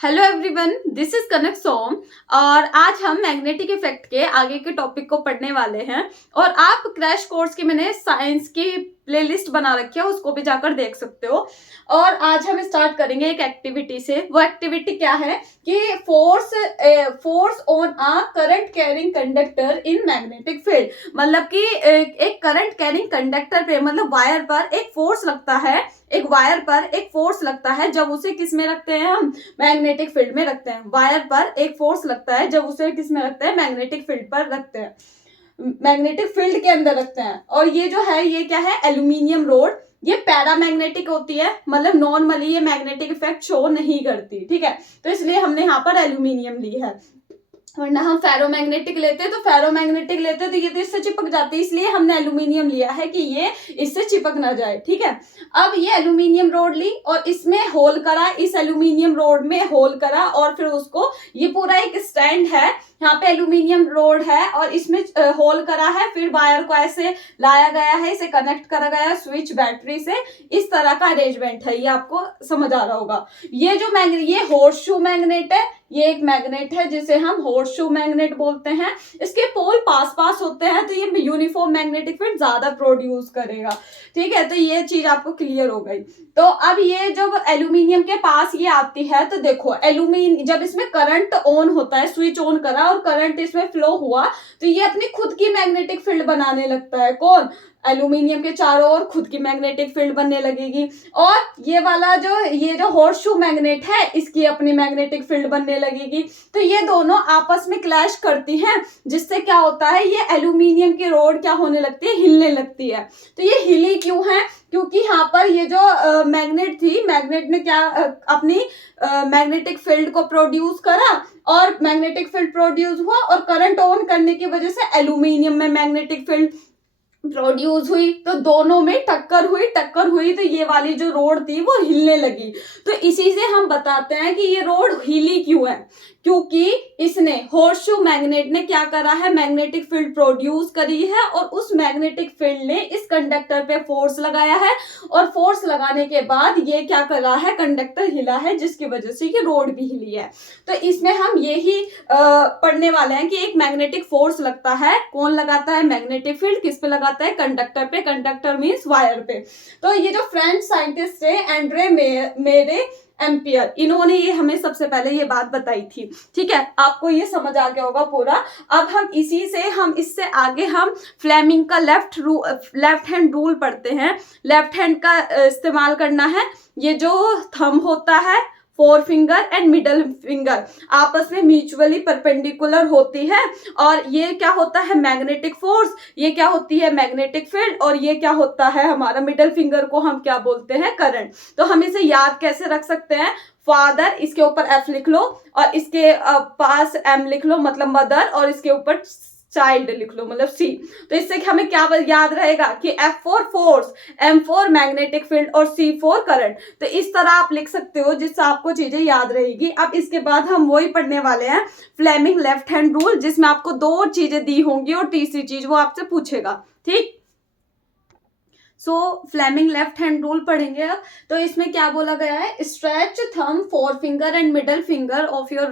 Hello everyone, this is कनक सोम और आज हम मैग्नेटिक इफेक्ट के आगे के टॉपिक को पढ़ने वाले हैं। और आप क्रैश कोर्स की मैंने साइंस की प्लेलिस्ट बना रखी है, उसको भी जाकर देख सकते हो। और आज हम स्टार्ट करेंगे एक एक्टिविटी से। वो एक्टिविटी क्या है कि force on a current carrying conductor in magnetic field. मतलब कि एक करंट कैरिंग कंडक्टर पे, मतलब वायर पर एक फोर्स लगता है, एक वायर पर एक फोर्स लगता है जब उसे किस में रखते हैं, हम मैग्नेटिक फील्ड में रखते हैं। वायर पर एक फोर्स लगता है जब उसे किस में रखते हैं, मैग्नेटिक फील्ड पर रखते हैं, मैग्नेटिक फील्ड के अंदर रखते हैं। और ये जो है, ये क्या है, एल्यूमिनियम रोड। ये पैरामैग्नेटिक होती है, मतलब नॉर्मली ये मैग्नेटिक इफेक्ट शो नहीं करती, ठीक है। तो इसलिए हमने यहाँ पर एल्यूमिनियम ली है, वरना हम फेरोमैग्नेटिक लेते तो ये तो इससे चिपक जाती है, इसलिए हमने एल्यूमिनियम लिया है कि ये इससे चिपक ना जाए, ठीक है। अब ये एल्यूमिनियम रोड ली और इसमें होल करा, इस एल्यूमिनियम रोड में होल करा और फिर उसको, ये पूरा एक स्टैंड है, यहाँ पे एल्यूमिनियम रोड है और इसमें होल करा है, फिर वायर को ऐसे लाया गया है, इसे कनेक्ट करा गया है स्विच बैटरी से। इस तरह का अरेंजमेंट है, ये आपको समझ आ रहा होगा। ये जो ये हॉर्सशू मैग्नेट है, ये एक मैग्नेट है जिसे हम हॉर्सशू मैग्नेट बोलते हैं। इसके पोल पास पास होते हैं तो ये यूनिफॉर्म मैग्नेटिक फील्ड ज्यादा प्रोड्यूस करेगा, ठीक है। तो ये चीज आपको क्लियर हो गई। तो अब ये जब एल्यूमिनियम के पास ये आती है तो देखो, एल्यूमिनियम जब इसमें करंट ऑन होता है, स्विच ऑन करा और करंट इसमें फ्लो हुआ तो ये अपनी खुद की मैग्नेटिक फील्ड बनाने लगता है। कौन? एल्यूमिनियम के चारों ओर खुद की मैग्नेटिक फील्ड बनने लगेगी। और ये वाला ये जो हॉर्सशू मैग्नेट है, इसकी अपनी मैग्नेटिक फील्ड बनने लगेगी। तो ये दोनों आपस में क्लैश करती हैं, जिससे क्या होता है, ये एल्यूमिनियम की रोड क्या होने लगती है, हिलने लगती है। तो ये हिली क्यों है? क्योंकि यहाँ पर ये जो मैग्नेट थी, मैग्नेट ने क्या अपनी मैग्नेटिक फील्ड को प्रोड्यूस करा और मैग्नेटिक फील्ड प्रोड्यूस हुआ और करंट ऑन करने की वजह से एल्यूमिनियम में मैग्नेटिक फील्ड प्रोड्यूस हुई, तो दोनों में टक्कर हुई तो ये वाली जो रोड थी वो हिलने लगी। तो इसी से हम बताते हैं कि ये रोड हिली क्यों है, क्योंकि इसने हॉर्सशू मैग्नेट ने क्या करा है, मैग्नेटिक फील्ड प्रोड्यूस करी है और उस मैग्नेटिक फील्ड ने इस कंडक्टर पे फोर्स लगाया है और फोर्स लगाने के बाद ये क्या करा है, कंडक्टर हिला है, जिसकी वजह से ये रोड भी हिली है। तो इसमें हम यही पढ़ने वाले हैं कि एक मैग्नेटिक फोर्स लगता है, कौन लगाता है, मैग्नेटिक फील्ड किस पे लगाता है, कंडक्टर पे। कंडक्टर मींस वायर पे। तो ये जो फ्रेंच साइंटिस्ट है एंड्रे मेरे एम्पियर, इन्होंने ये हमें सबसे पहले ये बात बताई थी, ठीक है। आपको ये समझ आ गया होगा पूरा। अब हम इसी से इससे आगे हम फ्लेमिंग का लेफ्ट हैंड रूल पढ़ते हैं। लेफ्ट हैंड का इस्तेमाल करना है। ये जो थंब होता है, four finger and middle finger आपस में म्यूचुअली परपेंडिकुलर होती है और ये क्या होता है, मैग्नेटिक फोर्स, ये क्या होती है, मैग्नेटिक फील्ड, और ये क्या होता है, हमारा मिडल फिंगर को हम क्या बोलते हैं, करंट। तो हम इसे याद कैसे रख सकते हैं, फादर, इसके ऊपर एफ लिख लो और इसके पास एम लिख लो, मतलब मदर, और इसके ऊपर चाइल्ड लिख लो, मतलब सी। तो इससे हमें क्या याद रहेगा कि F for force, M for magnetic field और C फॉर करंट। तो इस तरह आप लिख सकते हो, जिससे आपको चीजें याद रहेगी। अब इसके बाद हम वही पढ़ने वाले हैं, फ्लेमिंग लेफ्ट हैंड रूल, जिसमें आपको दो चीजें दी होंगी और तीसरी चीज वो आपसे पूछेगा, ठीक। So Fleming left hand rule पढ़ेंगे अब। तो इसमें क्या बोला गया है, stretch thumb, four finger and middle finger of your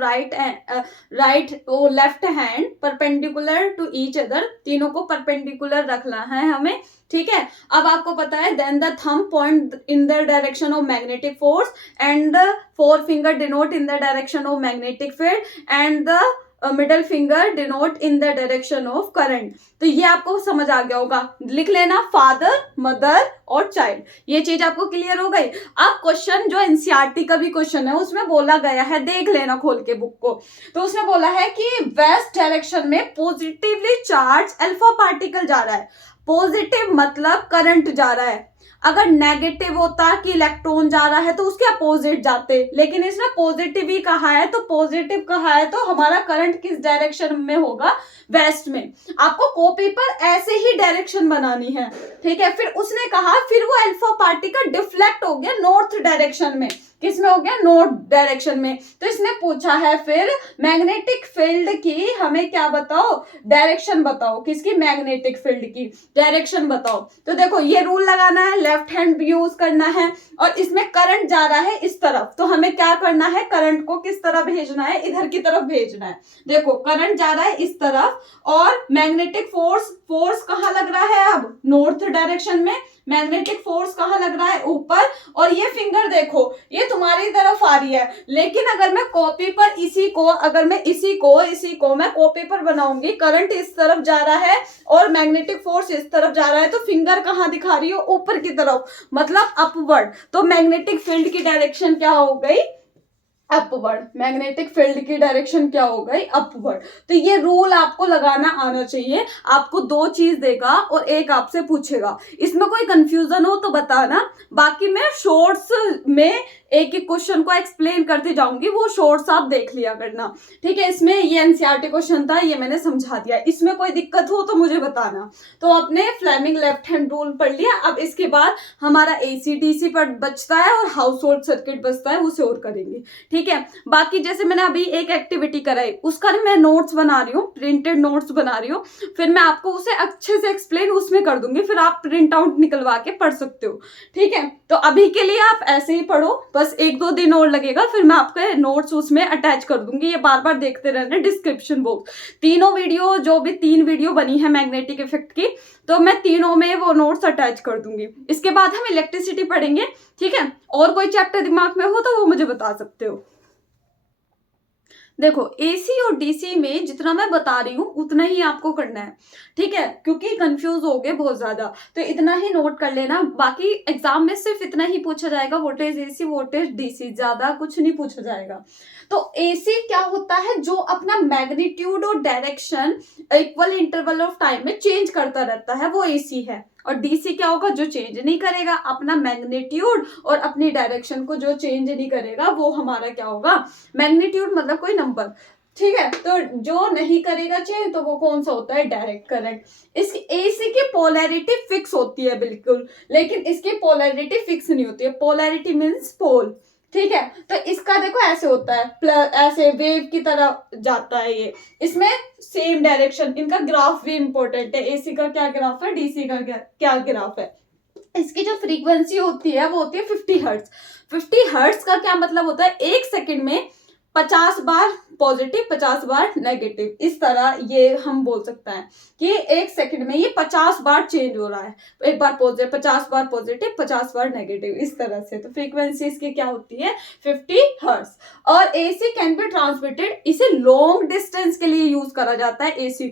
left hand perpendicular to each other. तीनों को परपेंडिकुलर रखना है हमें, ठीक है। अब आपको पता है, then the thumb point in the direction of magnetic force and the four finger denote in the direction of magnetic field and the middle finger denote in the direction of current. तो ये आपको समझ आ गया होगा, लिख लेना father, mother और child. ये चीज आपको क्लियर हो गई। अब क्वेश्चन जो एनसीईआरटी का भी क्वेश्चन है, उसमें बोला गया है, देख लेना खोल के बुक को। तो उसमें बोला है कि वेस्ट डायरेक्शन में पॉजिटिवली चार्ज अल्फा पार्टिकल जा रहा है। पॉजिटिव मतलब करंट जा रहा है। अगर नेगेटिव होता कि इलेक्ट्रॉन जा रहा है तो उसके अपोजिट जाते, लेकिन इसने पॉजिटिव ही कहा है, तो पॉजिटिव कहा है तो हमारा करंट किस डायरेक्शन में होगा, वेस्ट में। आपको कॉपी पर ऐसे ही डायरेक्शन बनानी है, ठीक है। फिर उसने कहा, फिर वो अल्फा पार्टिकल डिफ्लेक्ट हो गया नॉर्थ डायरेक्शन में, किसमें हो गया, नॉर्थ डायरेक्शन में। तो इसने पूछा है फिर मैग्नेटिक फील्ड की हमें क्या बताओ, डायरेक्शन बताओ, किसकी, मैग्नेटिक फील्ड की डायरेक्शन बताओ। तो देखो ये रूल लगाना है, लेफ्ट हैंड यूज करना है और इसमें करंट जा रहा है इस तरफ, तो हमें क्या करना है, करंट को किस तरफ भेजना है, इधर की तरफ भेजना है। देखो करंट जा रहा है इस तरफ और मैग्नेटिक फोर्स कहां लग रहा है, अब नॉर्थ डायरेक्शन में। मैग्नेटिक फोर्स कहां लग रहा है, ऊपर। और ये फिंगर देखो ये तुम्हारी तरफ आ रही है, लेकिन अगर मैं कॉपी पर इसी को मैं कॉपी पर बनाऊंगी, करंट इस तरफ जा रहा है और मैग्नेटिक फोर्स इस तरफ जा रहा है, तो फिंगर कहां दिखा रही हो, ऊपर की तरफ, मतलब अपवर्ड। तो मैग्नेटिक फील्ड की डायरेक्शन क्या हो गई, अपवर्ड। मैग्नेटिक फील्ड की डायरेक्शन क्या हो गई, अपवर्ड। तो ये रूल आपको लगाना आना चाहिए। आपको 2 चीज देगा और एक आपसे पूछेगा, इसमें कोई कंफ्यूजन हो तो बताना, बाकी मैं शॉर्ट्स में एक एक क्वेश्चन को एक्सप्लेन करते जाऊंगी, वो शॉर्ट्स आप देख लिया करना, ठीक है। इसमें ये एनसीईआरटी क्वेश्चन था, ये मैंने समझा दिया, इसमें कोई दिक्कत हो तो मुझे बताना। तो आपने फ्लेमिंग लेफ्ट हैंड रूल पढ़ लिया। अब इसके बाद हमारा एसी डीसी पर बचता है और हाउस होल्ड सर्किट बचता है, उसे और करेंगे, ठीक है। बाकी जैसे मैंने अभी एक एक्टिविटी कराई, उसका मैं नोट्स बना रही हूँ, प्रिंटेड नोट्स बना रही हूँ, फिर मैं आपको उसे अच्छे से एक्सप्लेन उसमें कर दूंगी, फिर आप प्रिंट आउट निकलवा के पढ़ सकते हो, ठीक है। तो अभी के लिए आप ऐसे ही पढ़ो, बस 1-2 दिन और लगेगा, फिर मैं आपके नोट्स उसमें अटैच कर दूंगी। ये बार बार देखते रहना डिस्क्रिप्शन बॉक्स, तीनों वीडियो, जो भी 3 वीडियो बनी है मैग्नेटिक इफेक्ट की, तो मैं तीनों में वो नोट्स अटैच कर दूंगी। इसके बाद हम इलेक्ट्रिसिटी पढ़ेंगे, ठीक है। और कोई चैप्टर दिमाग में हो तो वो मुझे बता सकते हो। देखो एसी और डीसी में जितना मैं बता रही हूँ उतना ही आपको करना है, ठीक है, क्योंकि कंफ्यूज हो गए बहुत ज्यादा, तो इतना ही नोट कर लेना। बाकी एग्जाम में सिर्फ इतना ही पूछा जाएगा, वोल्टेज एसी वोल्टेज डीसी, ज्यादा कुछ नहीं पूछा जाएगा। तो एसी क्या होता है, जो अपना मैग्नीट्यूड और direction equal interval of time में चेंज करता रहता है, वो एसी है। और डीसी क्या होगा, जो चेंज नहीं करेगा, अपना मैग्नीट्यूड और अपनी डायरेक्शन को जो चेंज नहीं करेगा, वो हमारा क्या होगा, मैग्नीट्यूड मतलब कोई नंबर, ठीक है। तो जो नहीं करेगा चेंज, तो वो कौन सा होता है, डायरेक्ट करंट। इसकी एसी की पोलैरिटी फिक्स होती है बिल्कुल, लेकिन इसकी पोलैरिटी फिक्स नहीं होती है। पोलैरिटी मीन्स पोल, ठीक है। तो इसका देखो ऐसे होता है, ऐसे वेव की तरह जाता है ये, इसमें सेम डायरेक्शन। इनका ग्राफ भी इंपॉर्टेंट है, एसी का क्या ग्राफ है, डीसी का क्या ग्राफ है। इसकी जो फ्रीक्वेंसी होती है वो होती है 50 हर्ट्ज। 50 हर्ट्ज का क्या मतलब होता है, 1 सेकंड में 50 बार पॉजिटिव 50 बार नेगेटिव, इस तरह ये हम बोल सकते हैं कि 1 सेकंड में ये 50 बार चेंज हो रहा है, एक बार पॉजिटिव 50 बार पॉजिटिव 50 बार नेगेटिव, इस तरह से। तो फ्रीक्वेंसी इसकी क्या होती है, 50 हर्ट्ज। और एसी कैन बी ट्रांसमिटेड, इसे लॉन्ग डिस्टेंस के लिए यूज करा जाता है। एसी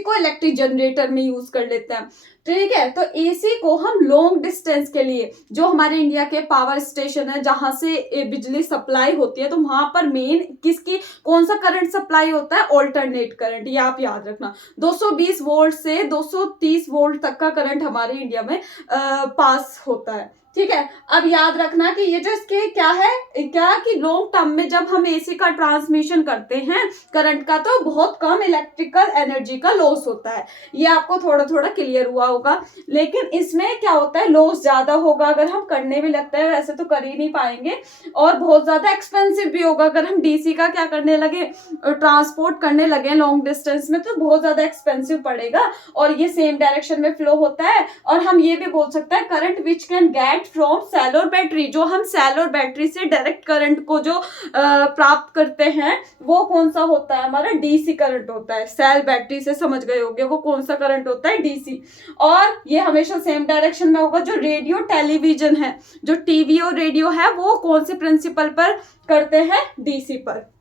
को इलेक्ट्रिक जनरेटर में यूज कर लेते हैं, ठीक है। तो एसी को हम लॉन्ग डिस्टेंस के लिए, जो हमारे इंडिया के पावर स्टेशन है जहां से बिजली सप्लाई होती है, तो वहां पर मेन किसकी कौन सा करंट सप्लाई होता है, ऑल्टरनेट करंट, ये आप याद रखना। 220 वोल्ट से 230 वोल्ट तक का करंट हमारे इंडिया में पास होता है, ठीक है। अब याद रखना कि ये जो इसके क्या है, क्या कि लॉन्ग टर्म में जब हम एसी का ट्रांसमिशन करते हैं करंट का, तो बहुत कम इलेक्ट्रिकल एनर्जी का लॉस होता है। ये आपको थोड़ा थोड़ा क्लियर हुआ होगा। लेकिन इसमें क्या होता है, लॉस ज्यादा होगा अगर हम करने भी लगते हैं, वैसे तो कर ही नहीं पाएंगे, और बहुत ज्यादा एक्सपेंसिव भी होगा अगर हम डीसी का क्या करने लगे, ट्रांसपोर्ट करने लगे लॉन्ग डिस्टेंस में, तो बहुत ज्यादा एक्सपेंसिव पड़ेगा। और ये सेम डायरेक्शन में फ्लो होता है। और हम ये भी बोल सकते हैं current which can get from cell और बैटरी, जो हम सेल और बैटरी से डायरेक्ट करंट को जो प्राप्त करते हैं, वो कौन सा होता है, हमारा डीसी करंट होता है। सेल बैटरी से समझ गए होंगे वो कौन सा करंट होता है, डीसी। और ये हमेशा सेम डायरेक्शन में होगा। जो रेडियो टेलीविजन है, जो टीवी और रेडियो है, वो कौन से प्रिंसिपल पर करते हैं, डीसी पर,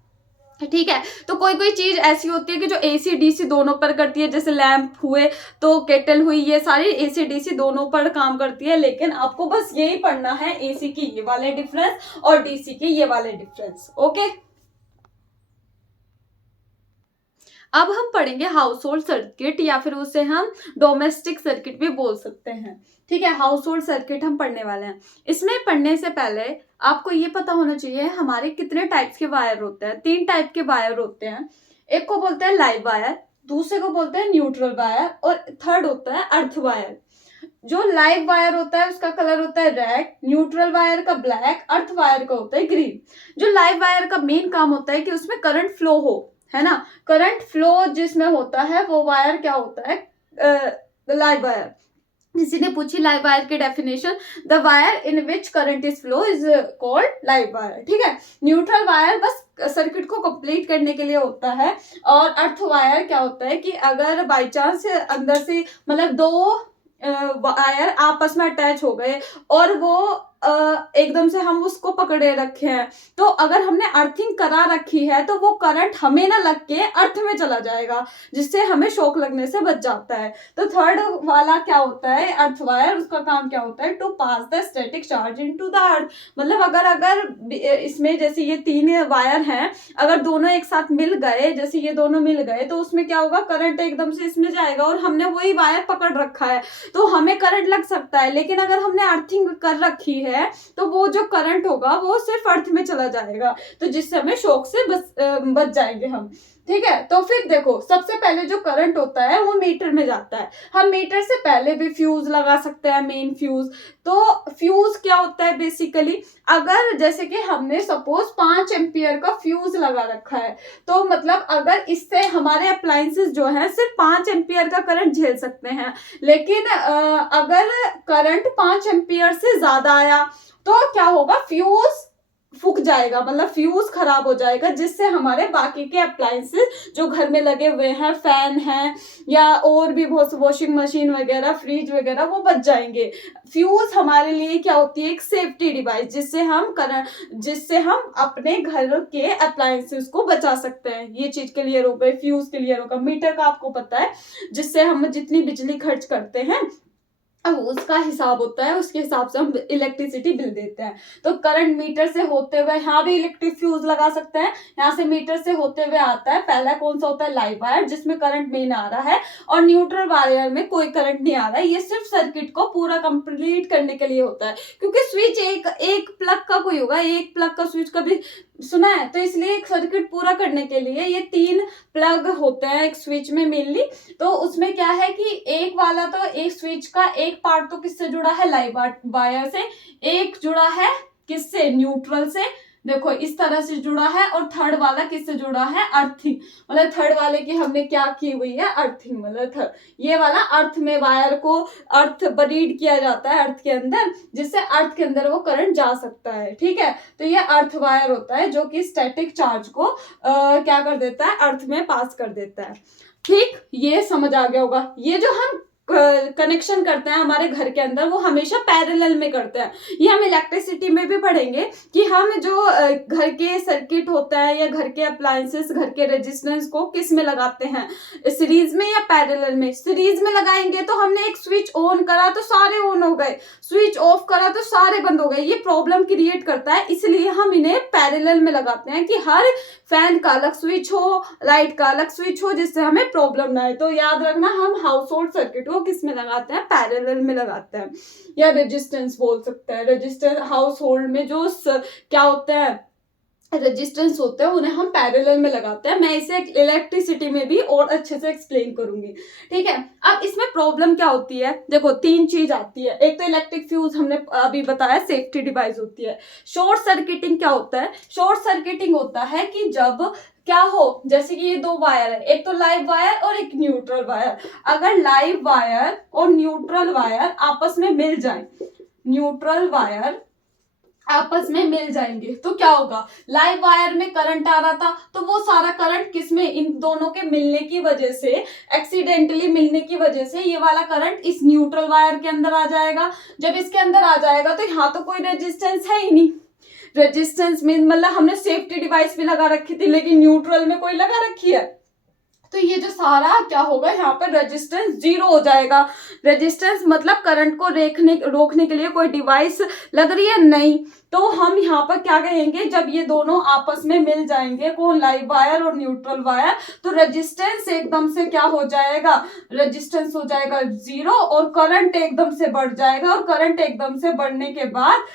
ठीक है। तो कोई कोई चीज ऐसी होती है कि जो एसी डीसी दोनों पर करती है, जैसे लैंप हुए तो केटल हुई, ये सारी एसी डीसी दोनों पर काम करती है। लेकिन आपको बस यही पढ़ना है, एसी की ये वाले डिफरेंस और डीसी के ये वाले डिफरेंस, ओके। अब हम पढ़ेंगे हाउस होल्ड सर्किट, या फिर उसे हम डोमेस्टिक सर्किट भी बोल सकते हैं, ठीक है। हाउस होल्ड सर्किट हम पढ़ने वाले हैं। इसमें पढ़ने से पहले आपको ये पता होना चाहिए हमारे कितने टाइप्स के वायर होते हैं। 3 टाइप के वायर होते हैं। एक को बोलते हैं लाइव वायर, दूसरे को बोलते हैं न्यूट्रल वायर, और थर्ड होता है अर्थ वायर। जो लाइव वायर होता है उसका कलर होता है रेड, न्यूट्रल वायर का ब्लैक, अर्थ वायर का होता है ग्रीन। जो लाइव वायर का मेन काम होता है कि उसमें करंट फ्लो हो, है ना। करंट फ्लो जिसमें होता है वो वायर क्या होता है, लाइव वायर। किसी ने पूछी लाइव वायर की definition, the wire in which current is flow is called live wire, ठीक है। न्यूट्रल वायर बस सर्किट को कंप्लीट करने के लिए होता है। और अर्थ वायर क्या होता है कि अगर बाई चांस अंदर से मतलब दो वायर आपस में अटैच हो गए और वो एकदम से हम उसको पकड़े रखे हैं, तो अगर हमने अर्थिंग करा रखी है तो वो करंट हमें ना लग के अर्थ में चला जाएगा, जिससे हमें शॉक लगने से बच जाता है। तो थर्ड वाला क्या होता है, अर्थ वायर, उसका काम क्या होता है, to pass the static charge into the earth. मतलब अगर इसमें जैसे ये 3 वायर हैं, अगर दोनों एक साथ मिल गए, जैसे ये दोनों मिल गए, तो उसमें क्या होगा, करंट एकदम से इसमें जाएगा और हमने वही वायर पकड़ रखा है तो हमें करंट लग सकता है। लेकिन अगर हमने अर्थिंग कर रखी है तो वो जो करंट होगा वो सिर्फ अर्थ में चला जाएगा, तो जिससे हमें शॉक से बच जाएंगे हम, ठीक है। तो फिर देखो, सबसे पहले जो करंट होता है वो मीटर में जाता है। हम मीटर से पहले भी फ्यूज लगा सकते हैं, मेन फ्यूज। तो फ्यूज क्या होता है बेसिकली, अगर जैसे कि हमने सपोज 5 एम्पियर का फ्यूज लगा रखा है, तो मतलब अगर इससे हमारे अप्लायंसेस जो है सिर्फ 5 एम्पियर का करंट झेल सकते हैं, लेकिन अगर करंट 5 एम्पियर से ज्यादा आया तो क्या होगा, फ्यूज फूक जाएगा, मतलब फ्यूज खराब हो जाएगा, जिससे हमारे बाकी के अप्लायंसेस जो घर में लगे हुए हैं, फैन हैं या और भी बहुत, वॉशिंग मशीन वगैरह, फ्रिज वगैरह, वो बच जाएंगे। फ्यूज हमारे लिए क्या होती है, एक सेफ्टी डिवाइस, जिससे हम अपने घर के अप्लायंसेस को बचा सकते हैं। ये चीज क्लियर हो गई, फ्यूज क्लियर होगा। मीटर का आपको पता है, जिससे हम जितनी बिजली खर्च करते हैं अब उसका हिसाब होता है, उसके हिसाब से हम इलेक्ट्रिसिटी बिल देते हैं। तो करंट मीटर से होते हुए, यहाँ भी इलेक्ट्रिक फ्यूज लगा सकते हैं, यहाँ से मीटर से होते हुए आता है। पहला कौन सा होता है, लाइव वायर, जिसमें करंट मेन आ रहा है, और न्यूट्रल वायर में कोई करंट नहीं आ रहा है। ये सिर्फ सर्किट को पूरा कंप्लीट करने के लिए होता है, क्योंकि स्विच एक प्लग का कोई होगा, एक प्लग का स्विच कभी सुना है, तो इसलिए एक सर्किट पूरा करने के लिए ये 3 प्लग होते हैं एक स्विच में मेनली। तो उसमें क्या है कि एक वाला, तो एक स्विच का एक पार्ट तो किससे जुड़ा है, लाइव वायर से, एक जुड़ा है किससे, न्यूट्रल से, देखो इस तरह से जुड़ा है, और थर्ड वाला किससे जुड़ा है, अर्थिंग, मतलब थर्ड वाले की हमने क्या की हुई है, अर्थिंग, मतलब थर्ड, ये वाला अर्थ में वायर को अर्थ बरीड किया जाता है अर्थ के अंदर, जिससे अर्थ के अंदर वो करंट जा सकता है, ठीक है। तो ये अर्थ वायर होता है जो कि स्टैटिक चार्ज को क्या कर देता है, अर्थ में पास कर देता है, ठीक। ये समझ आ गया होगा। ये जो हम कनेक्शन करते हैं हमारे घर के अंदर, वो हमेशा पैरेलल में करते हैं। ये हम इलेक्ट्रिसिटी में भी पढ़ेंगे कि हम जो घर के सर्किट होता है या घर के अप्लायंसेस, घर के रेजिस्टेंस को किस में लगाते हैं, सीरीज में या पैरेलल में। सीरीज में लगाएंगे तो हमने एक स्विच ऑन करा तो सारे ऑन हो गए, स्विच ऑफ करा तो सारे बंद हो गए, ये प्रॉब्लम क्रिएट करता है। इसलिए हम इन्हें पैरेलल में लगाते हैं कि हर फैन का अलग स्विच हो, लाइट का अलग स्विच हो, जिससे हमें प्रॉब्लम ना आए। तो याद रखना, हम हाउस होल्ड सर्किट को किस में लगाते हैं, पैरेलल में लगाते हैं, या रेजिस्टेंस बोल सकते हैं। रेजिस्टेंस हाउस होल्ड में जो क्या होते हैं, रेजिस्टेंस होते हैं, उन्हें हम पैरेलल में लगाते हैं। मैं इसे इलेक्ट्रिसिटी में भी और अच्छे से एक्सप्लेन करूंगी, ठीक है। अब इसमें प्रॉब्लम क्या होती है, देखो 3 चीज आती है। एक तो इलेक्ट्रिक फ्यूज हमने अभी बताया, सेफ्टी डिवाइस होती है। शॉर्ट सर्किटिंग क्या होता है, शॉर्ट सर्किटिंग होता है कि जब क्या हो, जैसे कि ये 2 वायर है, एक तो लाइव वायर और एक न्यूट्रल वायर। अगर लाइव वायर और न्यूट्रल वायर आपस में मिल जाए, न्यूट्रल वायर आपस में मिल जाएंगे, तो क्या होगा, लाइव वायर में करंट आ रहा था तो वो सारा करंट किसमें, इन दोनों के मिलने की वजह से, एक्सीडेंटली मिलने की वजह से ये वाला करंट इस न्यूट्रल वायर के अंदर आ जाएगा। जब इसके अंदर आ जाएगा तो यहाँ तो कोई रेजिस्टेंस है ही नहीं। रेजिस्टेंस में मतलब हमने सेफ्टी डिवाइस भी लगा रखी थी, लेकिन न्यूट्रल में कोई लगा रखी है, तो ये जो सारा क्या होगा, यहाँ पर रेजिस्टेंस 0 हो जाएगा। रेजिस्टेंस मतलब करंट को रोकने के लिए कोई डिवाइस लग रही है, नहीं। तो हम यहाँ पर क्या कहेंगे, जब ये दोनों आपस में मिल जाएंगे, कौन, लाइव वायर और न्यूट्रल वायर, तो रेजिस्टेंस एकदम से क्या हो जाएगा, रेजिस्टेंस हो जाएगा 0 और करंट एकदम से बढ़ जाएगा। और करंट एकदम से बढ़ने के बाद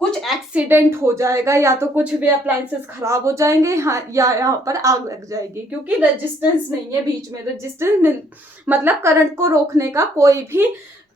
कुछ एक्सीडेंट हो जाएगा, या तो कुछ भी अप्लायंसेस खराब हो जाएंगे, या यहाँ पर आग लग जाएगी, क्योंकि रेजिस्टेंस नहीं है बीच में। रेजिस्टेंस मतलब करंट को रोकने का कोई भी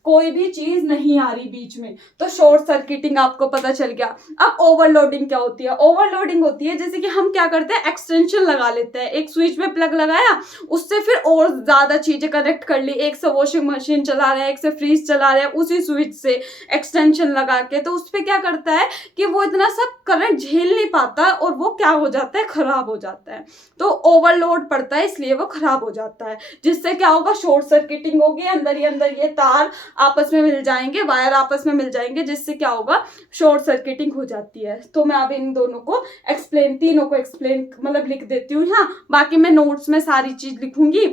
कोई भी चीज नहीं आ रही बीच में, तो शॉर्ट सर्किटिंग आपको पता चल गया। अब ओवरलोडिंग क्या होती है? ओवरलोडिंग होती है जैसे कि हम क्या करते हैं, एक्सटेंशन लगा लेते हैं, एक स्विच में प्लग लगाया, उससे फिर और ज्यादा चीजें कनेक्ट कर ली, एक से वॉशिंग मशीन चला रहे हैं, एक से फ्रिज चला रहे हैं, उसी स्विच से एक्सटेंशन लगा के, तो उस पर क्या करता है कि वो इतना सब करंट झेल नहीं पाता और वो क्या हो जाता है, खराब हो जाता है। तो ओवरलोड पड़ता है इसलिए वो खराब हो जाता है, जिससे क्या होगा, शॉर्ट सर्किटिंग होगी, अंदर ही अंदर ये तार आपस में मिल जाएंगे, वायर आपस में मिल जाएंगे, जिससे क्या होगा, शॉर्ट सर्किटिंग हो जाती है। तो मैं अब इन दोनों को तीनों को एक्सप्लेन मतलब लिख देती हूँ। हाँ, बाकी मैं नोट्स में सारी चीज लिखूंगी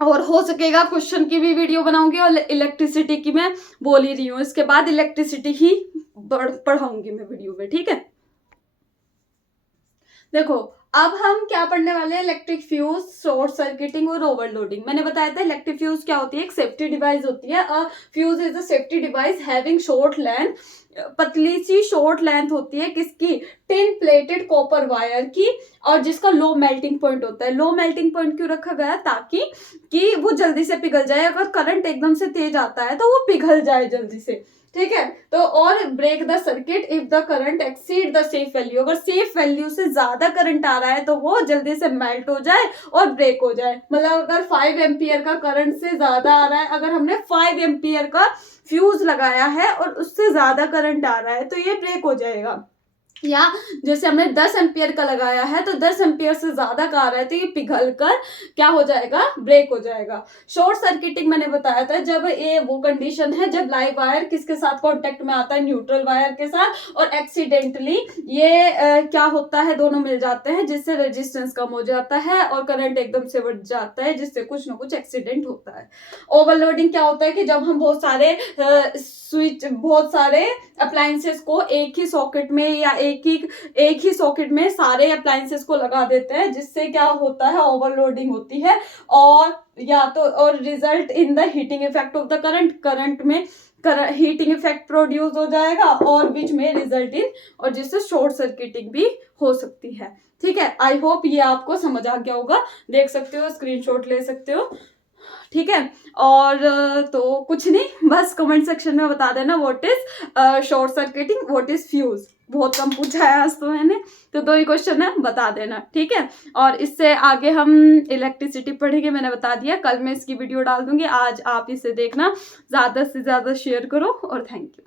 और हो सकेगा क्वेश्चन की भी वीडियो बनाऊंगी, और इलेक्ट्रिसिटी की मैं बोल ही रही हूँ, इसके बाद इलेक्ट्रिसिटी ही पढ़ाऊंगी मैं वीडियो में, ठीक है। देखो अब हम क्या पढ़ने वाले हैं, इलेक्ट्रिक फ्यूज, शॉर्ट सर्किटिंग और ओवरलोडिंग। मैंने बताया था इलेक्ट्रिक फ्यूज क्या होती है, एक सेफ्टी डिवाइस होती है। Fuse is a safety device having short length, पतली सी शॉर्ट लेंथ होती है किसकी, टिन प्लेटेड कॉपर वायर की, और जिसका लो मेल्टिंग पॉइंट होता है। लो मेल्टिंग पॉइंट क्यों रखा गया, ताकि कि वो जल्दी से पिघल जाए, अगर करंट एकदम से तेज आता है तो वो पिघल जाए जल्दी से, ठीक है। तो और break the circuit if the current exceed the safe value, अगर सेफ वैल्यू से ज्यादा करंट आ रहा है तो वो जल्दी से मेल्ट हो जाए और ब्रेक हो जाए। मतलब अगर 5 एम्पियर का करंट से ज्यादा आ रहा है, अगर हमने 5 एम्पियर का फ्यूज लगाया है और उससे ज्यादा करंट आ रहा है तो ये ब्रेक हो जाएगा। या जैसे हमने 10 एम्पियर का लगाया है तो 10 एम्पियर से ज्यादा का आ रहा है तो ये पिघल कर क्या हो जाएगा, ब्रेक हो जाएगा। शॉर्ट सर्किटिंग मैंने बताया था, जब ये वो कंडीशन है जब लाइव वायर किसके साथ कांटेक्ट में आता है, न्यूट्रल वायर के साथ, और एक्सीडेंटली ये क्या होता है, दोनों मिल जाते हैं, जिससे रेजिस्टेंस कम हो जाता है और करंट एकदम से बढ़ जाता है, जिससे कुछ ना कुछ एक्सीडेंट होता है। ओवरलोडिंग क्या होता है कि जब हम बहुत सारे अप्लायंसेस को एक ही सॉकेट में या एक ही सॉकेट में सारे अप्लायंसेस को लगा देते हैं, जिससे क्या होता है, ओवरलोडिंग होती है, और या तो और result in the heating effect of the current में हीटिंग इफेक्ट प्रोड्यूस हो जाएगा, और विच में रिजल्ट इन, और जिससे शॉर्ट सर्किटिंग भी हो सकती है, ठीक है। आई होप ये आपको समझ आ गया होगा, देख सकते हो, स्क्रीनशॉट ले सकते हो, ठीक है। और तो कुछ नहीं, बस कमेंट सेक्शन में बता देना what is short circuiting, what is fuse. बहुत कम पूछा है आज तो मैंने, तो 2 ही क्वेश्चन है, बता देना, ठीक है। और इससे आगे हम इलेक्ट्रिसिटी पढ़ेंगे, मैंने बता दिया, कल मैं इसकी वीडियो डाल दूंगी, आज आप इसे देखना, ज्यादा से ज्यादा शेयर करो, और थैंक यू।